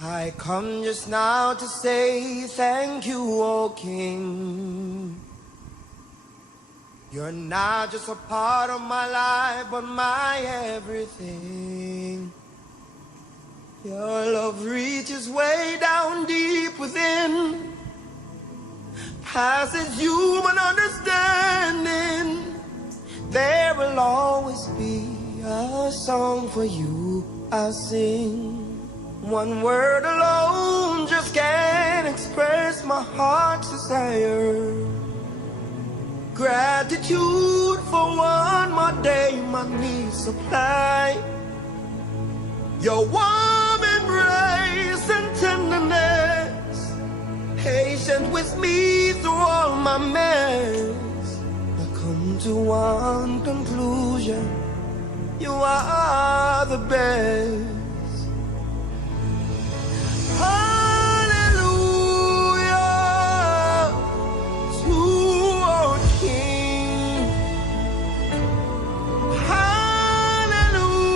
I come just now to say thank you, O King. You're not just a part of my life, but my everything. Your love reaches way down deep within, passes human understanding. There will always be a song for you I'll sing. One word alone just can't express my heart's desire. Gratitude for one more day my needs supply. Your warm embrace and tenderness, patient with me through all my mess. I come to one conclusion: you are the best. Hallelujah to our King. Hallelujah,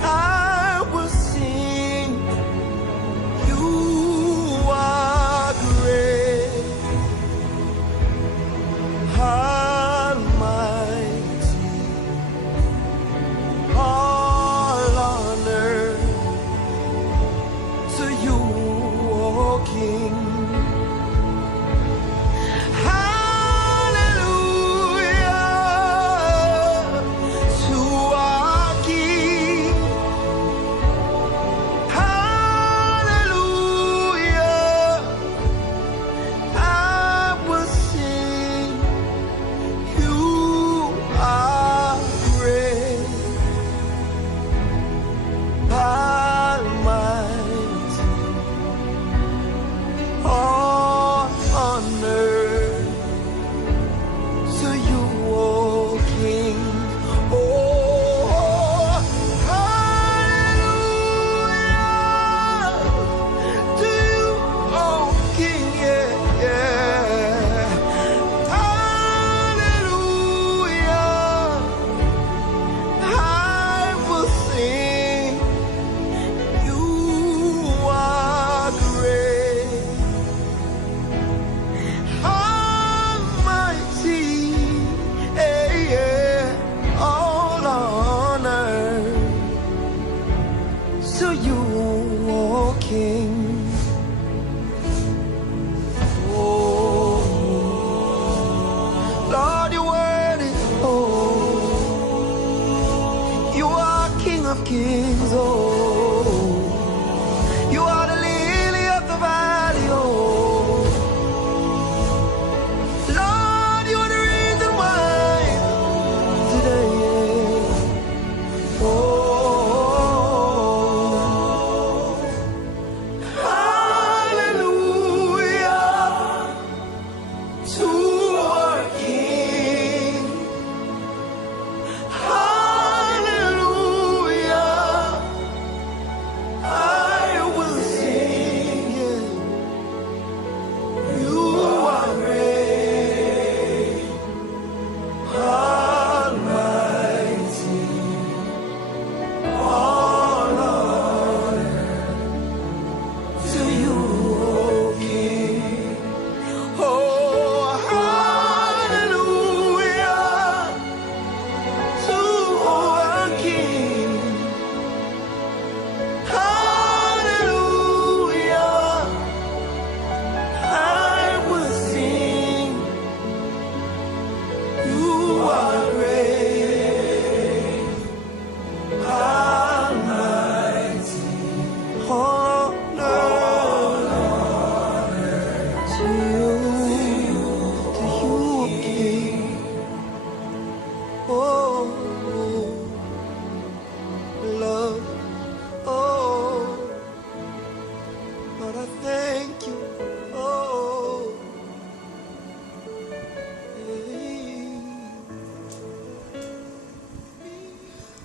I will sing. You are great, almighty, all honor to you, O King. Hallelujah to our King. Hallelujah, I will sing. You are great, almighty, all honor to you, O King. Oh, hallelujah to you, O King. Yeah, yeah. Hallelujah, I will sing. You are great, almighty, yeah, all honor to you, O King. Oh, Lord, your word is oh, you are King of Kings. Oh.